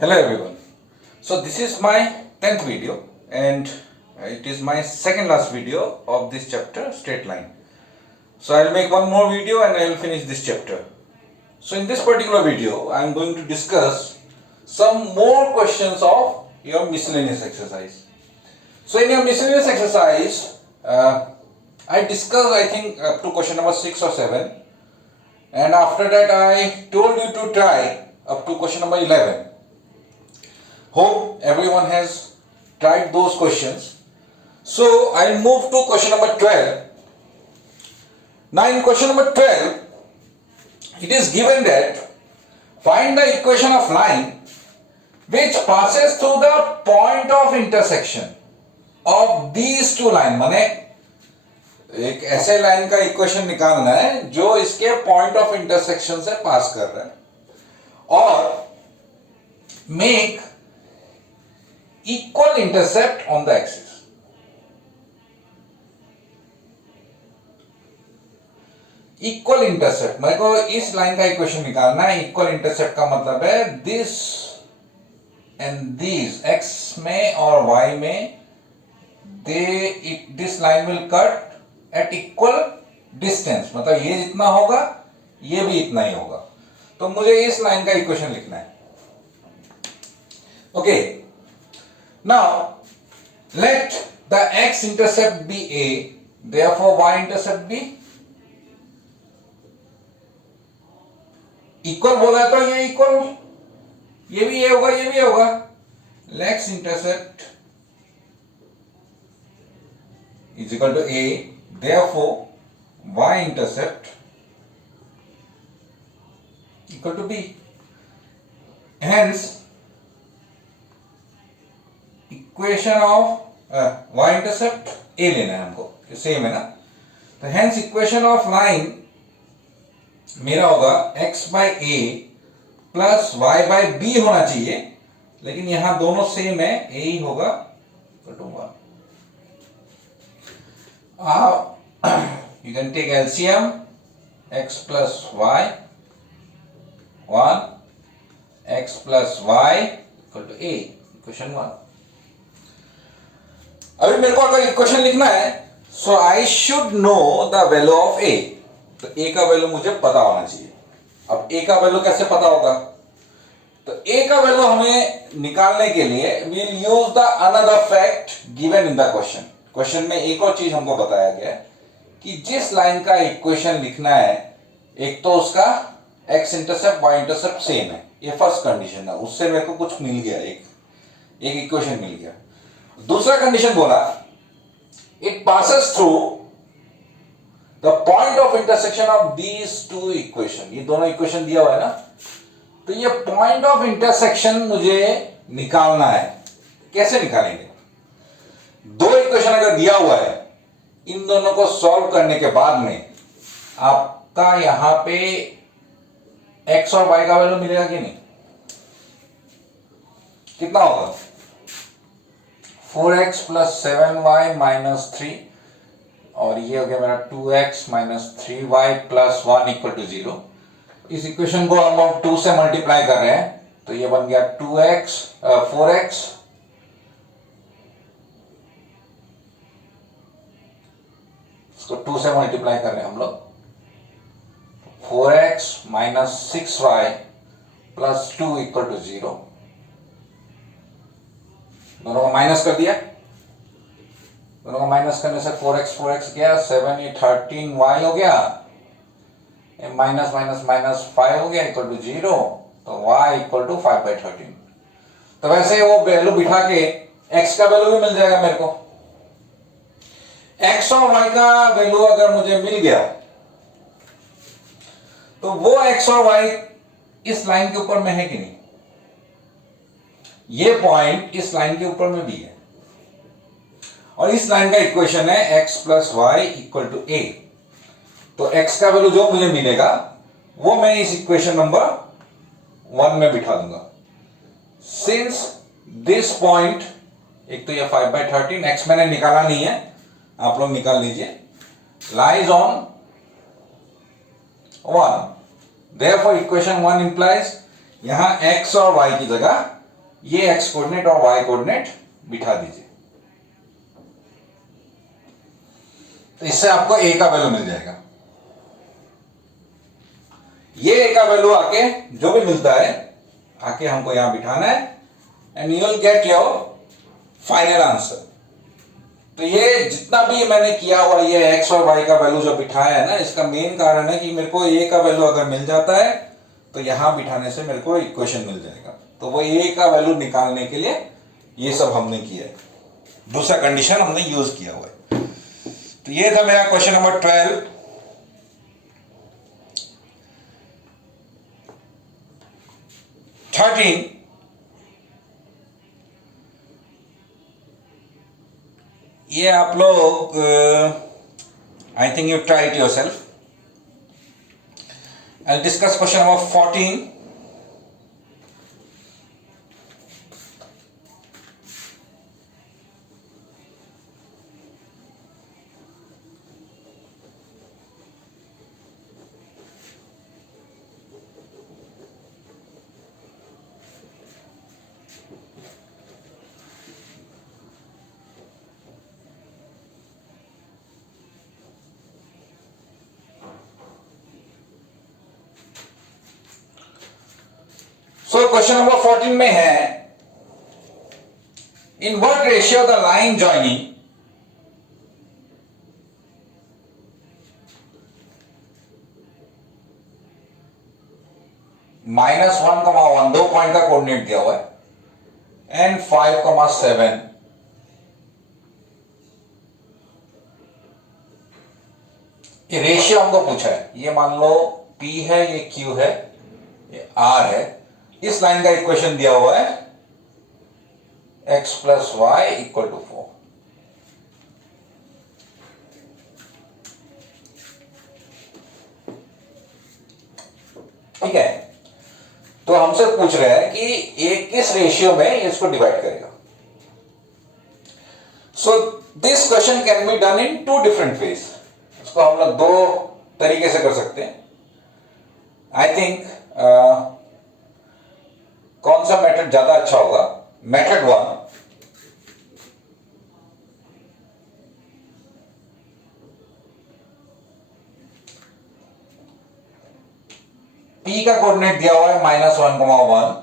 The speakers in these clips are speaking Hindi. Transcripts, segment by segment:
Hello everyone. So this is my 10th video and it is my second last video of this chapter straight line. So I'll make one more video and I'll finish this chapter. So in this particular video I'm going to discuss some more questions of your miscellaneous exercise. So in your miscellaneous exercise I discussed I think up to question number 6 or 7 and after that I told you to try up to question number 11. Hope everyone has tried those questions. So I'll move to question number 12. Now in question number 12, it is given that find the equation of line which passes through the point of intersection of these two line. माने एक ऐसे लाइन का इक्वेशन निकालना है जो इसके पॉइंट ऑफ इंटरसेक्शन से पास कर रहा है और make equal intercept on the axis. Equal intercept मेरे को इस लाइन का इक्वेशन निकालना है. इक्वल इंटरसेप्ट का मतलब है दिस एंड दिस x में और y में this line will cut at equal distance. मतलब ये जितना होगा ये भी इतना ही होगा. तो मुझे इस लाइन का इक्वेशन लिखना है. Okay. Now, let the x-intercept be A, therefore y-intercept be equal बोला तो ये equal, ये भी ये होगा ये भी होगा. x-intercept is equal to A, therefore y-intercept equal to B. Hence, equation of y intercept a लेना है हमको, सेम है ना. तो हेंस इक्वेशन ऑफ लाइन मेरा होगा x by a plus y by b होना चाहिए, लेकिन यहां दोनों सेम है, a ही होगा. कटूंगा you can take LCM x plus y 1 x plus y equal to a. Equation 1. अभी मेरे को अगर इक्वेशन लिखना है so I should know the value of A. तो ए का वैल्यू मुझे पता होना चाहिए. अब ए का वैल्यू कैसे पता होगा? तो ए का वैल्यू हमें निकालने के लिए we will use the another fact given in the question. Question में एक और चीज हमको बताया गया है कि जिस लाइन का इक्वेशन लिखना है एक तो उसका x intercept y intercept same है. ये फर्स्ट कंडीशन है. उससे मेरे को कुछ मिल गया, एक इक्वेशन मिल गया. दूसरा कंडीशन बोला it passes through the point of intersection of these two equation. ये दोनों इक्वेशन दिया हुआ है ना. तो ये पॉइंट ऑफ इंटरसेक्शन मुझे निकालना है. कैसे निकालेंगे? दो इक्वेशन अगर दिया हुआ है, इन दोनों को सॉल्व करने के बाद में आपका यहां पे x और y का वैल्यू मिलेगा कि नहीं? कितना होगा? 4x प्लस 7y माइनस 3 और ये हो गया मेरा 2x minus 3y plus 1 equal to 0. इस इक्वेशन को हम लोग 2 से मल्टीप्लाई कर रहे हैं तो ये बन गया 4x इसको 2 से मल्टीप्लाई कर रहे हैं हम लोग. 4x minus 6y plus 2 equal to 0. दोनों को माइनस कर दिया. दोनों को माइनस करने से 4x गया, 7 ये 13y हो गया, माइनस माइनस माइनस 5 हो गया इक्वल टू 0. तो y इक्वल टू 5/13. तो वैसे वो वैल्यू बिठा के x का वैल्यू भी मिल जाएगा मेरे को. x और y का वैल्यू अगर मुझे मिल गया तो वो x और y इस लाइन के ऊपर में है कि नहीं? ये पॉइंट इस लाइन के ऊपर में भी है और इस लाइन का इक्वेशन है x plus y equal to a. तो x का वैल्यू जो मुझे मिलेगा वो मैं इस इक्वेशन नंबर 1 में बिठा दूंगा. सिंस दिस पॉइंट, एक तो ये 5/13, x मैंने निकाला नहीं है, आप लोग निकाल लीजिए, lies on 1. Therefore equation 1 implies यहां x और y की जगह ये x कोऑर्डिनेट और y कोऑर्डिनेट बिठा दीजिए, तो इससे आपको a का वैल्यू मिल जाएगा। ये a का वैल्यू आके जो भी मिलता है आके हमको यहां बिठाना है and you will get your final answer. तो ये जितना भी मैंने किया हुआ ये x और y का वैल्यू जो बिठाया है ना, इसका मेन कारण है कि मेरे को a का वैल्यू अगर मिल जाता है तो यहां बिठाने से मेरे को इक्वेशन मिल जाएगा। तो वो a का वैल्यू निकालने के लिए ये सब हमने किया है, दूसरा कंडीशन हमने यूज किया हुआ है। तो ये था मेरा क्वेश्चन नंबर 12। 13, ये आप लोग I think you try it yourself. I discuss question number 14। So question number 14 में है, in what ratio the line joining -1, 2 point का कोऑर्डिनेट दिया हुआ है एंड 5, 7 ये रेशियो हमको पूछा है। ये मान लो P है, ये Q है, ये R है। इस लाइन का इक्वेशन दिया हुआ है x + y = 4। ठीक है, तो हमसे पूछ रहे हैं कि ये किस रेशियो में इसको डिवाइड करेगा। So this question can be done in 2 different ways. इसको हम लोग 2 तरीके से कर सकते हैं। आई थिंक कौन सा मेथड ज्यादा अच्छा होगा? मेथड 1, P का कोऑर्डिनेट दिया हुआ है -1, 1,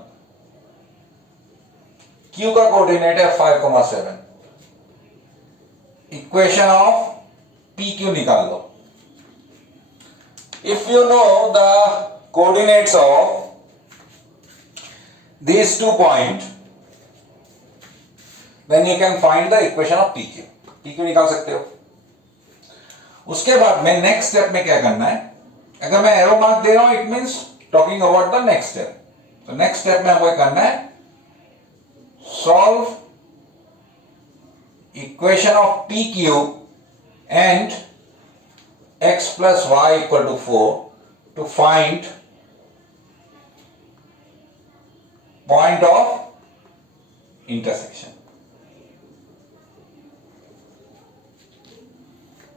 Q का कोऑर्डिनेट है 5, 7। इक्वेशन ऑफ PQ निकाल लो। If you know the coordinates of these 2 points, then you can find the equation of PQ। PQ निकाल सकते हो। उसके बाद में नेक्स्ट स्टेप में क्या करना है, अगर मैं एरो मार्क दे रहा हूं it means talking about the next step. तो नेक्स्ट स्टेप में हमको करना है solve equation of PQ and x + y = 4 to find point of intersection.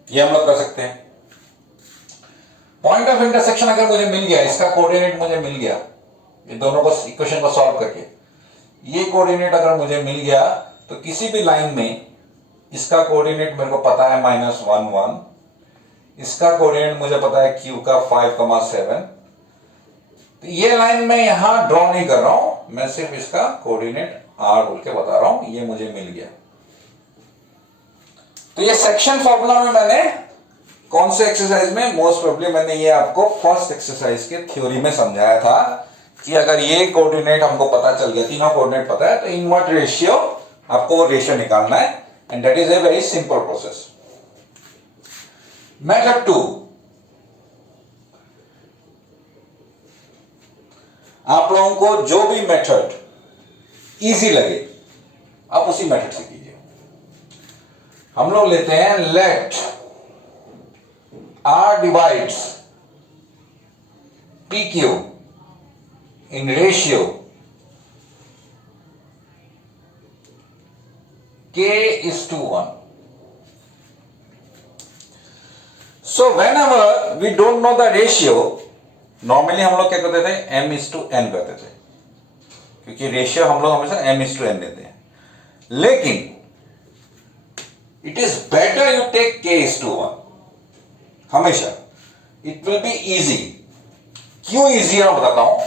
ये हम लोग कर सकते हैं। पॉइंट ऑफ इंटरसेक्शन अगर मुझे मिल गया, इसका कोऑर्डिनेट मुझे मिल गया, ये दोनों को इक्वेशन को सॉल्व करके ये कोऑर्डिनेट अगर मुझे मिल गया, तो किसी भी लाइन में इसका कोऑर्डिनेट मेरे को पता है -1, 1, इसका कोऑर्डिनेट मुझे पता है Q का 5, 7। तो ये लाइन मैं यहां ड्रॉ नहीं कर रहा हूं, मैं सिर्फ इसका कोऑर्डिनेट R बोल के बता रहा हूं, ये मुझे मिल गया। तो ये सेक्शन फॉर्मूला में मैंने कौन से एक्सरसाइज में, मोस्ट प्रोबेबली मैंने ये आपको फर्स्ट एक्सरसाइज के थ्योरी में समझाया था कि अगर ये कोऑर्डिनेट हमको पता चल गया, तीनों कोऑर्डिनेट पता है, तो इन व्हाट रेशियो आपको वो रेशियो निकालना है and that is a very simple process. Method 2, आप लोगों को जो भी मेथड इजी लगे आप उसी मेथड से कीजिए। हम लोग लेते हैं late R divides PQ in ratio K:1। So whenever we don't know the ratio, normally हम लोग क्या करते थे, M:n करते थे, क्योंकि रेशियो हम लोग हमेशा m/n लेते हैं। लेकिन it is better you take k/1 हमेशा, इट विल बी इजी। क्यों इजी है बताता हूं।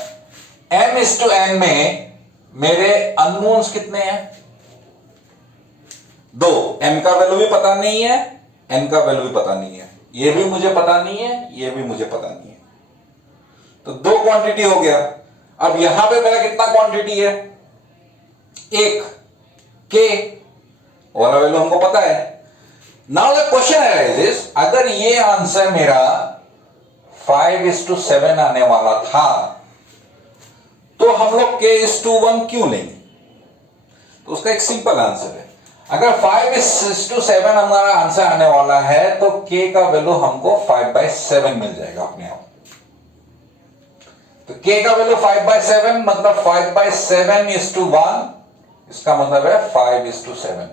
m/n में मेरे अननोन्स कितने हैं? 2। m का वैल्यू भी पता नहीं है, n का वैल्यू भी पता नहीं है, ये भी मुझे पता नहीं है, ये भी मुझे पता नहीं है। तो 2 क्वांटिटी हो गया। अब यहां पे मेरा कितना क्वांटिटी है? 1 k वाला वैल्यू हमको पता है। नाउ द क्वेश्चन अराइजेस, अगर ये आंसर मेरा 5:7 आने वाला था तो हम लोग k/1 क्यों लेंगे? तो उसका एक सिंपल आंसर है। अगर 5:7 हमारा आंसर आने वाला है तो k का वैल्यू हमको 5/7 मिल जाएगा अपने आप। तो k का वैल्यू 5/7 मतलब 5/7:1, इसका मतलब है 5:7।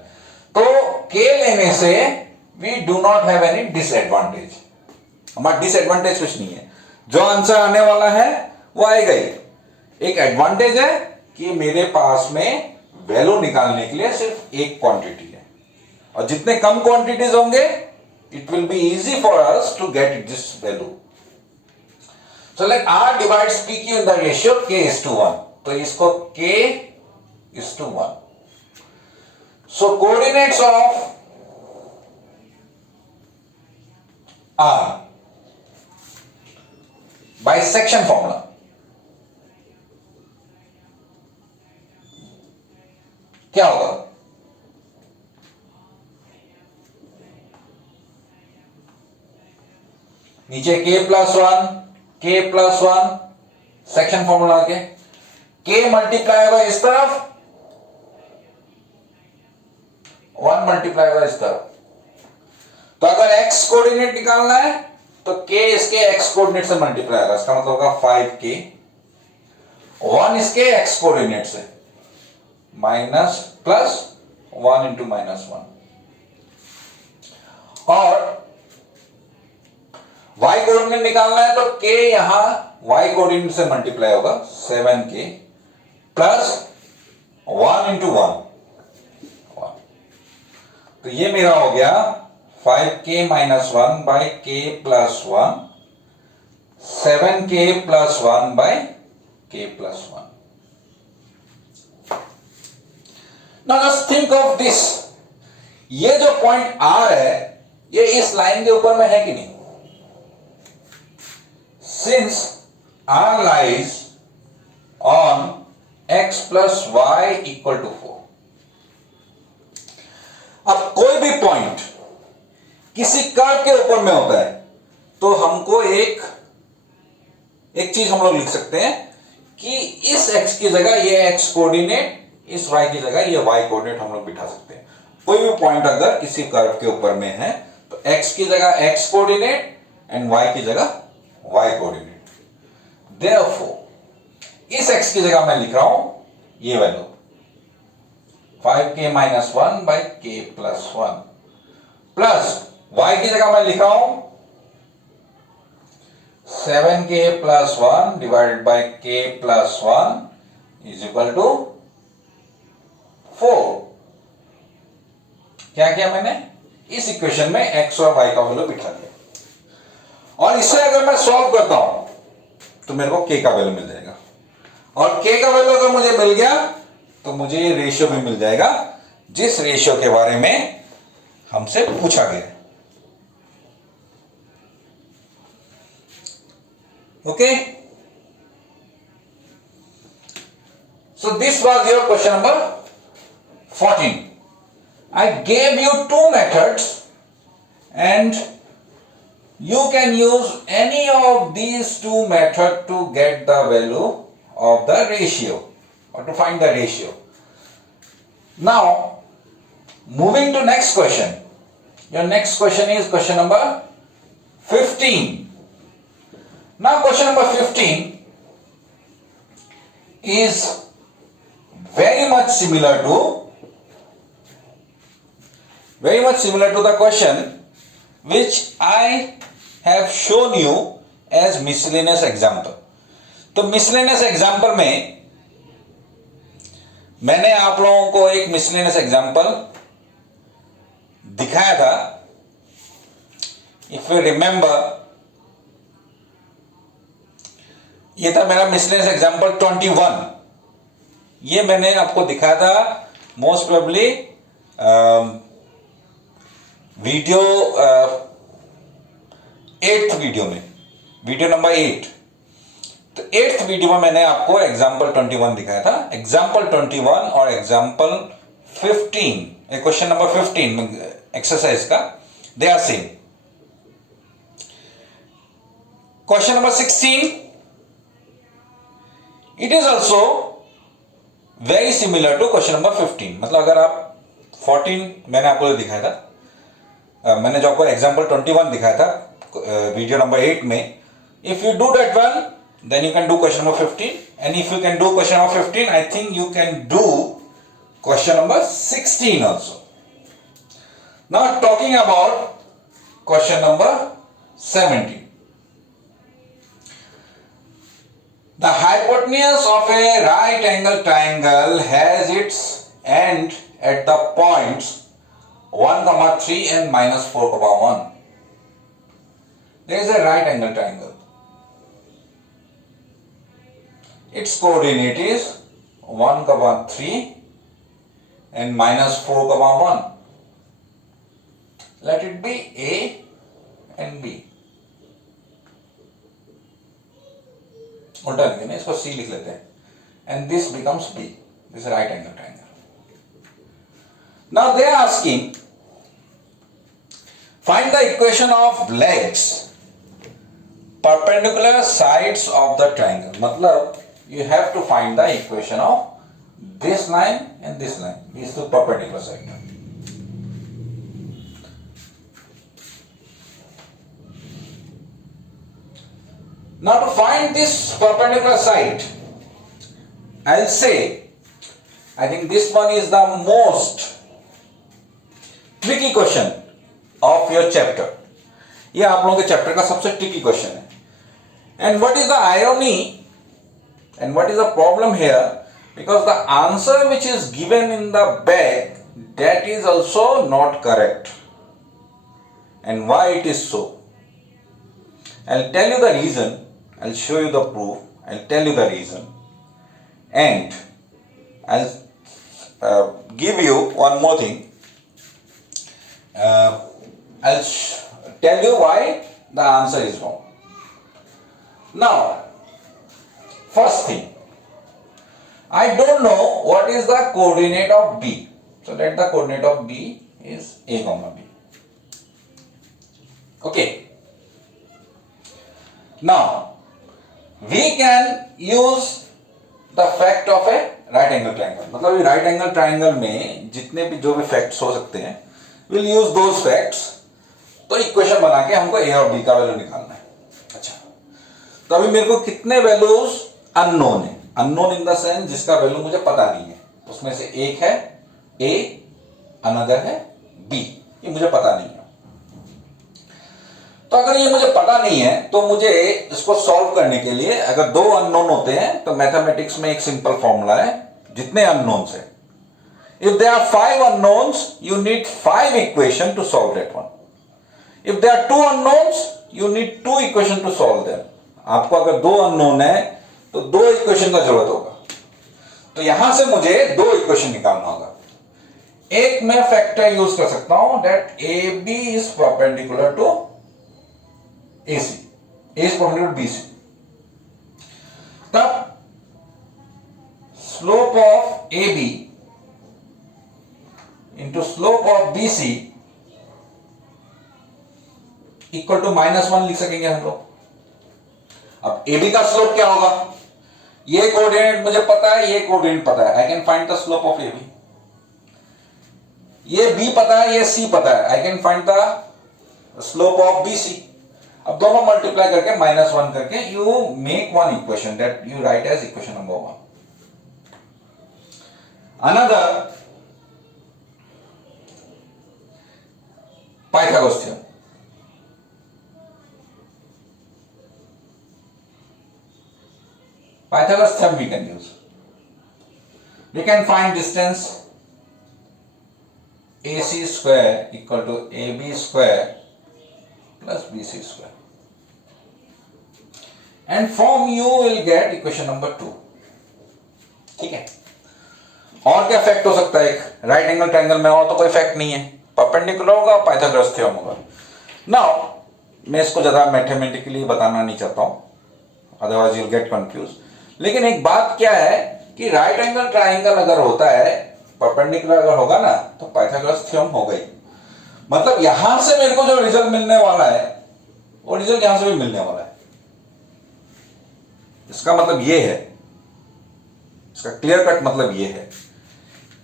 तो k लेने से we do not have any disadvantage. हमारा डिसएडवांटेज कुछ नहीं है, जो आंसर आने वाला है वो आएगा ही। एक एडवांटेज है कि मेरे पास में वैल्यू निकालने के लिए सिर्फ एक क्वांटिटी है, और जितने कम क्वांटिटीज होंगे it will be easy for us to get this value. So like r divides pq in the ratio k/1, तो इसको k/1। So coordinates of r by section formula क्या होगा? नीचे k+1 सेक्शन फॉर्मूला के k मल्टीप्लाई होगा इस तरफ, 1 मल्टीप्लाई होगा इस तरफ। तो अगर x कोऑर्डिनेट निकालना है तो k इसके x कोऑर्डिनेट से मल्टीप्लाई होगा, इसका मतलब होगा 5k। 1 इसके x कोऑर्डिनेट से माइनस प्लस 1 इंटू -1, और y कोऑर्डिनेट निकालना है तो k यहां y कोऑर्डिनेट से मल्टीप्लाई होगा 7k प्लस 1 इंटू 1। तो ये मेरा हो गया 5k - 1 by k plus 1, 7k plus 1 by k plus 1। Now just think of this, ये जो पॉइंट R है ये इस लाइन के ऊपर में है कि नहीं? Since R lies on x plus y equal to 4, अब कोई भी पॉइंट किसी कर्व के ऊपर में होता है तो हमको एक चीज हम लोग लिख सकते हैं कि इस x की जगह ये x कोऑर्डिनेट, इस y की जगह ये y कोऑर्डिनेट हम लोग बिठा सकते हैं। कोई भी पॉइंट अगर किसी कर्व के ऊपर में है तो x की जगह x कोऑर्डिनेट एंड y की जगह y कोऑर्डिनेट। देयरफॉर इस x की जगह मैं लिख रहा हूं ये value 5k - 1 by k plus 1, plus y की जगह मैं लिख रहा हूं 7k plus 1 divided by k plus 1 is equal to 4। क्या किया मैंने? इस इक्वेशन में x और y का वैल्यू बिठा दिया, और इसे अगर मैं सॉल्व करता हूं तो मेरे को k का वैल्यू मिल जाएगा, और k का वैल्यू अगर मुझे मिल गया तो मुझे ये रेशियो भी मिल जाएगा जिस रेशियो के बारे में हमसे पूछा गया। Okay, so this was your question number 14. I gave you 2 methods and you can use any of these 2 methods to get the value of the ratio or to find the ratio. Now moving to next question. Your next question is question number 15. Now question number 15 is very much similar to the question which I have shown you as miscellaneous example. तो miscellaneous example में मैंने आप लोगों को एक मिसलेनियस एग्जांपल दिखाया था. इफ यू रिमेंबर, ये था मेरा मिसलेनियस एग्जांपल 21. ये मैंने आपको दिखाया था most probably video 8th video में, वीडियो नंबर 8. तो 8th वीडियो में मैंने आपको एग्जांपल 21 दिखाया था. एग्जांपल 21 और एग्जांपल 15, क्वेश्चन नंबर 15 एक्सरसाइज का, they are same. Question number 16, it is also very similar to question number 15. मतलब अगर आप 14 मैंने आपको दिखाया था, मैंने जो आपको एग्जांपल 21 दिखाया था वीडियो नंबर 8 में. If you do that one, then you can do question number 15, and if you can do question number 15, I think you can do question number 16 also. Now talking about question number 17. The hypotenuse of a right angle triangle has its end at the points 1, 3 and -4, 1. There is a right angle triangle. Its coordinate is 1, 3 and -4, 1. Let it be A and B. उल्टा लिखेंगे ना, इसको C लिख लेते हैं. And this becomes B. This is a right angle triangle. Now they are asking, find the equation of legs perpendicular sides of the triangle. मतलब you have to find the equation of this line and this line, these two perpendicular sides. Now to find this perpendicular side, I'll say, I think this one is the most tricky question of your chapter. ये आप लोगों के चैप्टर का सबसे ट्रिकी क्वेश्चन है. And what is the irony and what is the problem here? Because the answer which is given in the back, that is also not correct. And why it is so? I'll tell you the reason. I'll show you the proof. I'll tell you the reason. And I'll give you one more thing. I'll tell you why the answer is wrong. Now, first thing, I don't know what is the coordinate of B. So let the coordinate of B is A, B. Okay. Now, we can use the fact of a right angle triangle. मतलब right angle triangle में जितने भी जो भी facts हो सकते हैं, we'll use those facts. तो इक्वेशन बना के हमको A और B का वैल्यू निकालना है. अच्छा, तो अभी मेरे को कितने वैल्यूज अननोन है. अननोन इन द सेंस जिसका वैल्यू मुझे पता नहीं है. उसमें से एक है A, अनदर है B. ये मुझे पता नहीं है. तो अगर ये मुझे पता नहीं है तो मुझे इसको सॉल्व करने के लिए, अगर दो अननोन होते हैं तो मैथमेटिक्स में एक सिंपल फॉर्मूला है, जितने अननोन्स है, if there are 5 unknowns you need 5 equation to solve that one. If there are 2 unknowns you need 2 equation to solve that. आपको अगर दो अननोन है तो 2 इक्वेशन का जरूरत होगा. तो यहां से मुझे 2 इक्वेशन निकालना होगा. एक मैं फैक्टर यूज कर सकता हूं, that A B is perpendicular to AC, A is perpendicular to BC. तब slope of AB into slope of BC equal to -1 लिख सकेंगे हम लोग. अब AB का स्लोप क्या होगा? ये कोऑर्डिनेट मुझे पता है, ये कोऑर्डिनेट पता है. I can find the slope of AB. ये B पता है, ये C पता है. I can find the slope of BC. अब दोनों मल्टीप्लाई करके -1 करके you make one equation that you write as equation number 1. Another Pythagoras theorem. Pythagoras theorem we can use. We can find distance AC square equal to AB square plus BC square. And from you will get equation number 2. ठीक है. और क्या फैक्ट हो सकता है? एक राइट एंगल ट्रायंगल में और तो कोई फैक्ट नहीं है. परपेंडिकुलर होगा, पाइथागोरस थ्योरम होगा. नाउ मैं इसको ज्यादा मैथमेटिकली बताना नहीं चाहता हूं, otherwise you will get confuse. लेकिन एक बात क्या है कि राइट एंगल ट्रायंगल अगर होता है, परपेंडिकुलर अगर होगा ना, तो पाइथागोरस थ्योरम हो गई. मतलब यहां से मेरे को जो रिजल्ट मिलने वाला है वो रिजल्ट यहां से भी मिलने वाला है. इसका मतलब ये है, इसका क्लियर कट मतलब ये है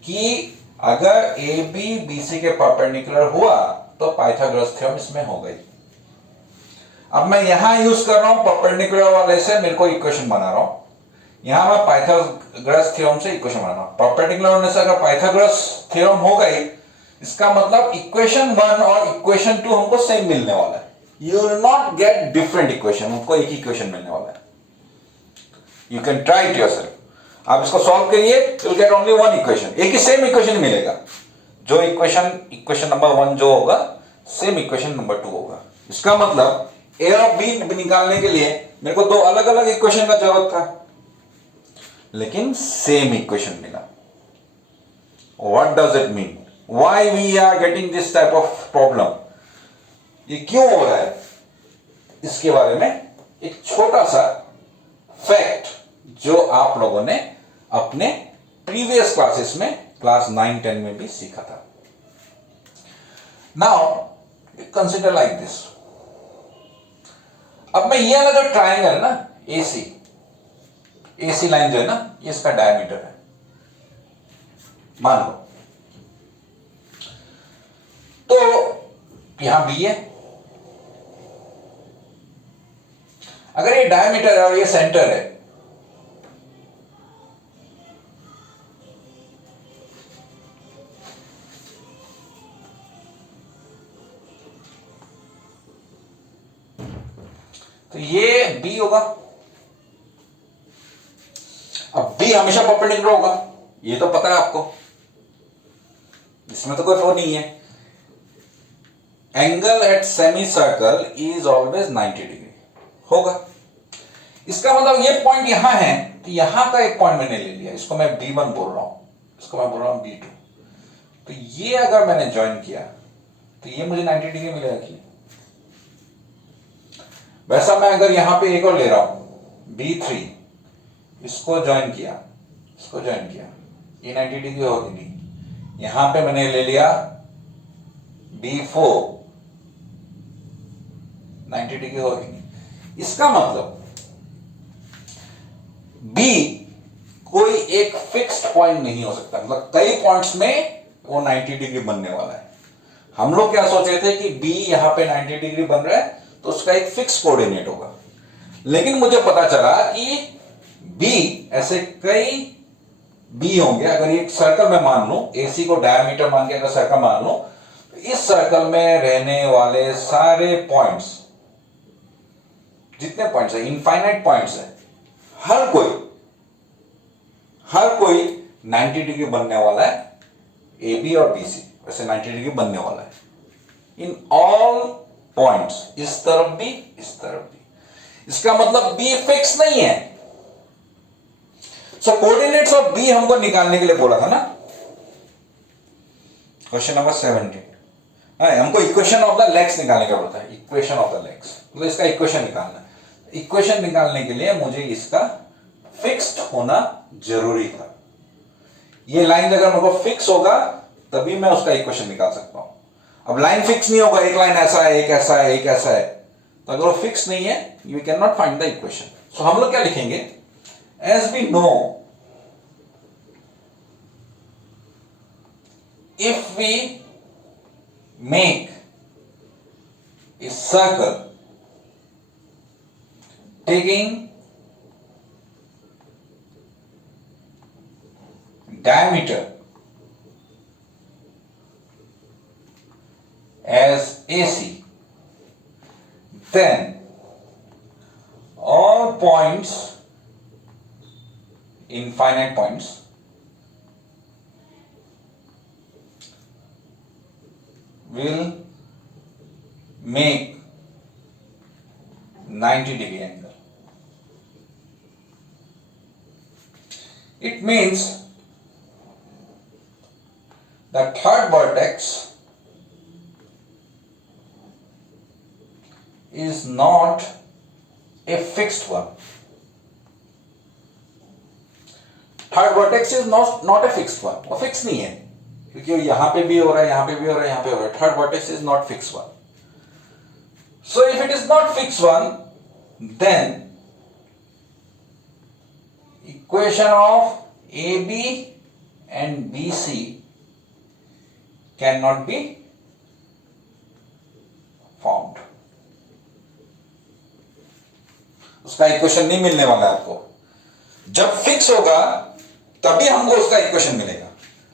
कि अगर ए बी बी सी के परपेंडिकुलर हुआ तो पाइथागोरस थ्योरम इसमें हो गई. अब मैं यहां यूज कर रहा हूं परपेंडिकुलर वाले से, मेरे को इक्वेशन बना रहा हूं. यहां मैं पाइथागोरस थ्योरम से इक्वेशन बना रहा हूं. परपेंडिकुलर होने से अगर पाइथागोरस थ्योरम हो गई, इसका मतलब इक्वेशन 1 और इक्वेशन 2 हमको सेम मिलने वाला है. You will not get different equation, हमको एक ही इक्वेशन मिलने वाला है. You can try it yourself. आप इसको सॉल्व करिए, you will get only one equation. एक ही सेम इक्वेशन मिलेगा. जो इक्वेशन नंबर 1 जो होगा, सेम इक्वेशन नंबर 2 होगा. इसका मतलब ए और बी निकालने के लिए मेरे को दो अलग अलग इक्वेशन का जरूरत था, लेकिन सेम इक्वेशन मिला. What does it mean? Why we are getting this type of problem? ये क्यों हो रहा है, इसके बारे में एक छोटा सा फैक्ट जो आप लोगों ने अपने प्रीवियस क्लासेस में क्लास 9, 10 में भी सीखा था. Now consider like this. अब मैं ये वाला जो ट्रायंगल है ना, एसी लाइन जो है ना, ये इसका डायमीटर है, मान लो. तो यहां बी है. अगर ये डायमीटर है और ये सेंटर है, तो ये बी होगा. अब बी हमेशा परपेंडिकुलर होगा, ये तो पता है आपको, इसमें तो कोई फोन नहीं है. Angle at semi circle is always 90 degree होगा. इसका मतलब ये पॉइंट यहां है, तो यहां का एक पॉइंट मैंने ले लिया, इसको मैं B1 बोल रहा हूं, इसको मैं बोल रहा हूं B2. तो ये अगर मैंने ज्वाइन किया तो ये मुझे 90 डिग्री मिलेगा कि. वैसा मैं अगर यहां पे एक और ले रहा हूं B3, इसको ज्वाइन किया, इसको ज्वाइन किया, ये 90 डिग्री होगी नहीं. यहां पे मैंने ले लिया B4, 90 डिग्री होगी नहीं. इसका मतलब B कोई एक फिक्स्ड पॉइंट नहीं हो सकता, मतलब कई पॉइंट्स में वो 90 डिग्री बनने वाला है. हम लोग क्या सोच रहे थे कि B यहां पे 90 डिग्री बन रहा है तो उसका एक फिक्स कोऑर्डिनेट होगा, लेकिन मुझे पता चला कि B ऐसे कई B होंगे. अगर एक सर्कल में मान लूं, AC को डायमीटर मान के अगर सर्कल मान लूं, तो इस सर्कल में रहने वाले सारे पॉइंट्स, जितने पॉइंट्स है, इनफाइनाइट पॉइंट्स है, हर कोई 90 डिग्री बनने वाला है. AB और BC वैसे 90 डिग्री बनने वाला है इन ऑल पॉइंट्स, इस तरफ भी, इस तरफ भी. इसका मतलब B फिक्स नहीं है. सो कोऑर्डिनेट्स ऑफ B हमको निकालने के लिए बोला था ना, क्वेश्चन नंबर 17. हमको इक्वेशन ऑफ द लेग्स निकालने का बोलता है. इक्वेशन ऑफ द लेग्स मतलब इसका इक्वेशन निकालना है. इक्वेशन निकालने के लिए मुझे इसका फिक्स्ड होना जरूरी था. ये लाइन अगर मेरे को फिक्स होगा तभी मैं उसका इक्वेशन निकाल सकता हूं. अब लाइन फिक्स नहीं होगा, एक लाइन ऐसा है, एक ऐसा है, एक ऐसा है, तो अगर वो फिक्स नहीं है, you can not find the equation. So हम लोग क्या लिखेंगे, as we know, if we make a circle taking diameter as AC, then all points, infinite points, will make 90-degree angle. It means the third vertex is not a fixed one. Third vertex is not a fixed one, वो फिक्स नहीं है, क्योंकि यहां पे भी हो रहा है, यहां पे भी हो रहा है, यहां पे हो रहा है. Third vertex is not fix one. So if it is not fix one, then equation of A B and B C can not be formed. उसका इक्वेशन नहीं मिलने वाला है आपको. जब फिक्स होगा तभी हमको उसका इक्वेशन मिलेगा.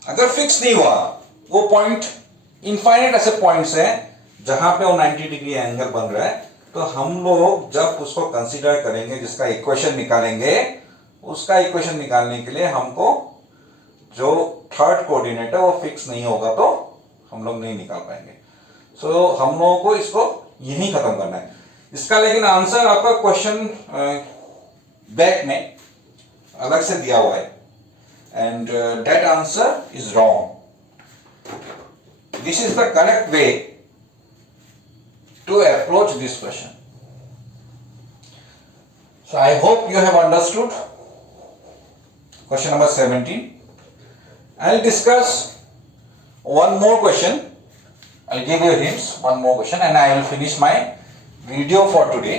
अगर फिक्स नहीं हुआ, वो पॉइंट इनफाइनाइट ऐसे पॉइंट्स हैं जहां पे वो 90 डिग्री एंगल बन रहा है, तो हम लोग जब उसको कंसीडर करेंगे, जिसका इक्वेशन निकालेंगे, उसका इक्वेशन निकालने के लिए हमको जो थर्ड कोऑर्डिनेट है वो फिक्स नहीं होगा तो हम लोग नहीं निकाल पाएंगे. सो हम लोगों को इसको यही खत्म करना है. इसका लेकिन आंसर आपका क्वेश्चन बैक में अलग से दिया हुआ है, and that answer is wrong. This is the correct way to approach this question. So I hope you have understood question number 17. I will discuss one more question. I'll give you hints, one more question, and I will finish my video for today.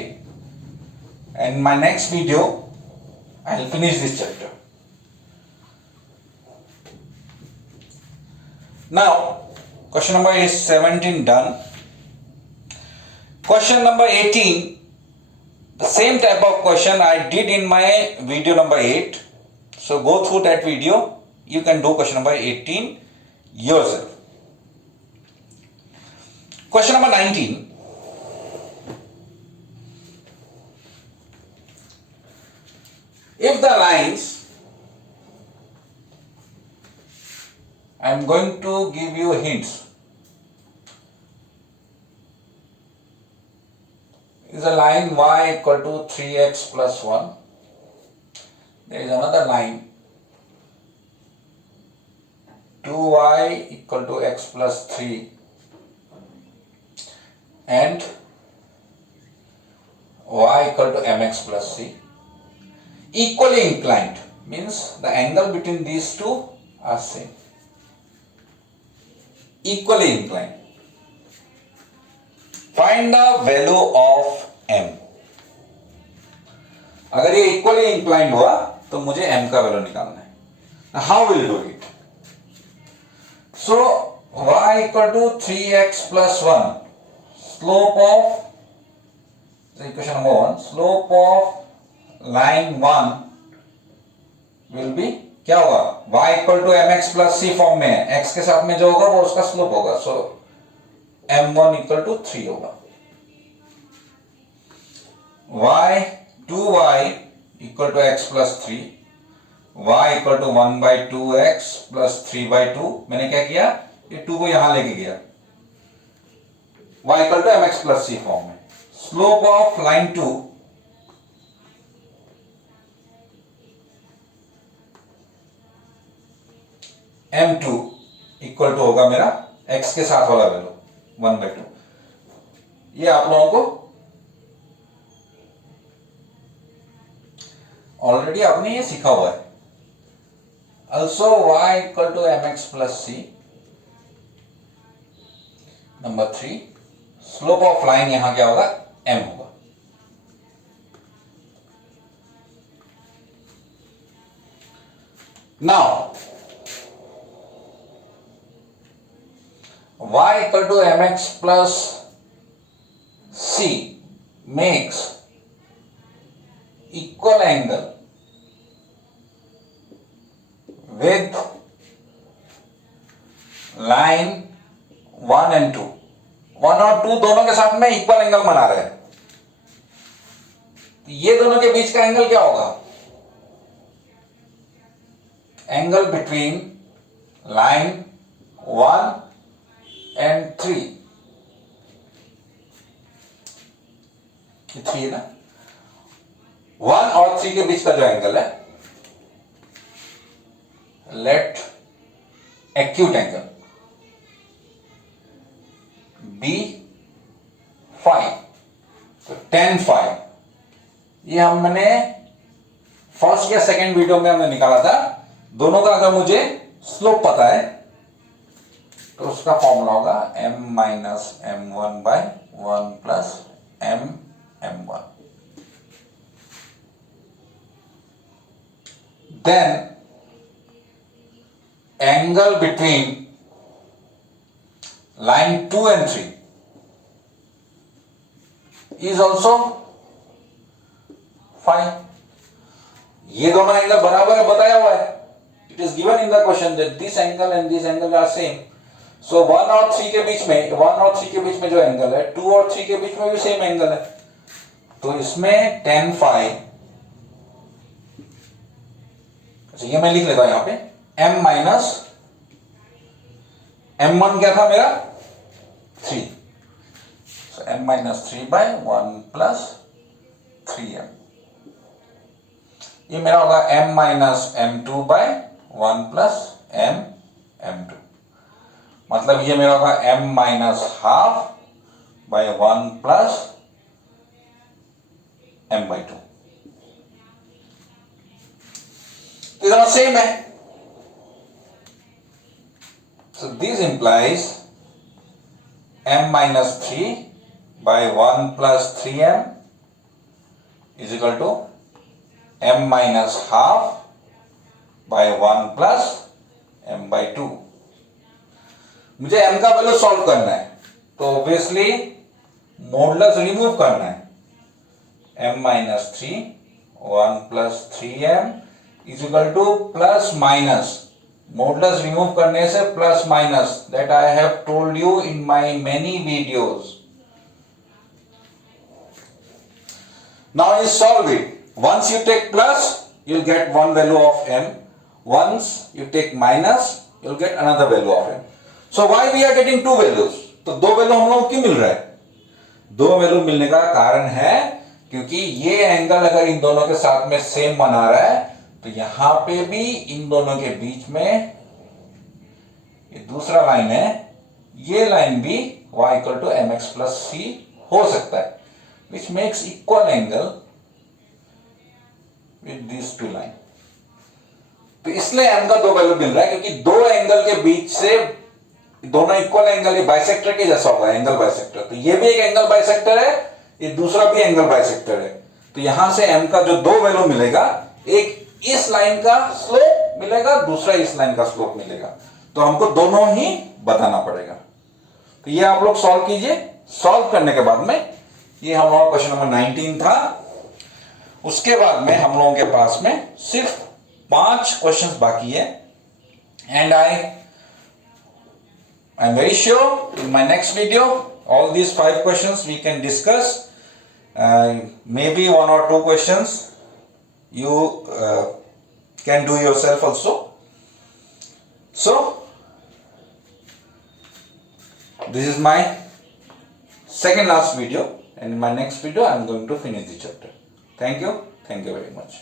And my next video I will finish this chapter. Now question number is 17 done. Question number 18, the same type of question I did in my video number 8. So go through that video. You can do question number 18 yourself. Question number 19. If the lines, I am going to give you hints. Is a line y equal to 3x plus 1. There is another line 2y equal to x plus 3 and y equal to mx plus c. Equally inclined means the angle between these two are same. Equally inclined. Find the value of m. अगर ये equally inclined हुआ तो मुझे m का वैल्यू निकालना है. Now how will you do it? So y equal to 3x plus 1. Slope of, so equation number 1, slope of line 1 will be क्या होगा? y equal to mx plus c form में है. x के साथ में जो होगा वो उसका स्लोप होगा. So m1 equal to 3 होगा. y 2y equal to x plus 3, y equal to 1 by 2x plus 3 by 2. मैंने क्या किया? ये 2 को यहां लेके गया. y equal to mx plus c form में. Slope of line 2 m2 equal to होगा मेरा x के साथ वाला वैल्यू 1 by 2. ये आप लोगों को ऑलरेडी आपने ये सीखा हुआ है. Also y equal to mx plus c. Number 3, slope of line यहां क्या होगा? m होगा. Now y equal to mx plus c makes equal angle with line 1 and 2. 1 और 2 दोनों के साथ में इक्वल एंगल बना रहे हैं. ये दोनों के बीच का एंगल क्या होगा? एंगल बिटवीन लाइन 1 एंड 3, ये 3 है ना, 1 और 3 के बीच का जो एंगल है, लेट एक्यूट एंगल बी 5, तो tan 5, ये हमने फर्स्ट या सेकेंड वीडियो में हमने निकाला था। दोनों का अगर मुझे स्लोप पता है तो उसका फॉर्मूला होगा m minus m1 by 1 plus m1। Then angle between line 2 and 3 is also 5। ये दोनों एंगल बराबर है, बताया हुआ है। It is given in the question that this angle and this angle are same. So 1 और 3 के बीच में, 1 और 3 के बीच में जो एंगल है, 2 और 3 के बीच में भी सेम एंगल है। तो इसमें tan 5, अच्छा ये मैं लिख लेता हूं यहां पे, m माइनस m1 क्या था मेरा 3, so m minus 3 by 1 plus 3m, ये मेरा होगा m minus m2 bye 1 plus m2, मतलब ये मेरा होगा m minus half by 1 plus m/2। तो दोनों सेम है। So this implies m minus 3 by 1 plus 3m is equal to m minus half by 1 plus m/2। मुझे m का वैल्यू सॉल्व करना है, तो ऑब्वियसली मॉडुलस रिमूव करना है। m minus 3 1 plus 3m is equal to plus minus, modulus remove करने से plus minus, that I have told you in my many videos. Now you solve it. Once you take plus you will get one value of m, once you take minus you will get another value of m। So why we are getting two values? तो दो वैल्यू हम लोग क्यों मिल रहा है? दो वैल्यू मिलने का कारण है क्योंकि ये एंगल अगर इन दोनों के साथ में सेम बना रहा है, तो यहां पे भी इन दोनों के बीच में ये दूसरा लाइन है, ये लाइन भी y equal to mx plus c हो सकता है, which makes equal angle with this two line. तो इसलिए m का दो वैल्यू मिल रहा है क्योंकि दो एंगल के बीच से दोनों इक्वल एंगल, ये बाइसेक्टर के जैसा होगा, एंगल बाइसेक्टर। तो ये भी एक एंगल बाइसेक्टर है, ये दूसरा भी एंगल बाइसेक्टर है। तो यहां से m का जो दो वैल्यू मिलेगा, एक इस लाइन का स्लोप मिलेगा, दूसरा इस लाइन का स्लोप मिलेगा। तो हमको दोनों ही बताना पड़ेगा। तो ये आप लोग सॉल्व कीजिए। सॉल्व करने के बाद में, ये हम लोगों का क्वेश्चन नंबर 19 था। उसके बाद में हम लोगों के पास में सिर्फ 5 क्वेश्चंस बाकी है। And I am very sure in my next video all these 5 questions we can discuss, maybe 1 or 2 questions you can do yourself also. So this is my second last video, and in my next video I am going to finish the chapter. Thank you very much.